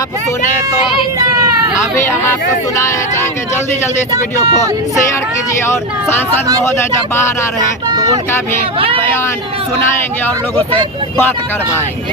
आप सुने तो अभी हम आपको सुनाना चाहेंगे, जल्दी जल्दी इस वीडियो को शेयर कीजिए और सांसद महोदय जब बाहर आ रहे हैं तो उनका भी बयान सुनाएंगे और लोगों से बात करवाएंगे।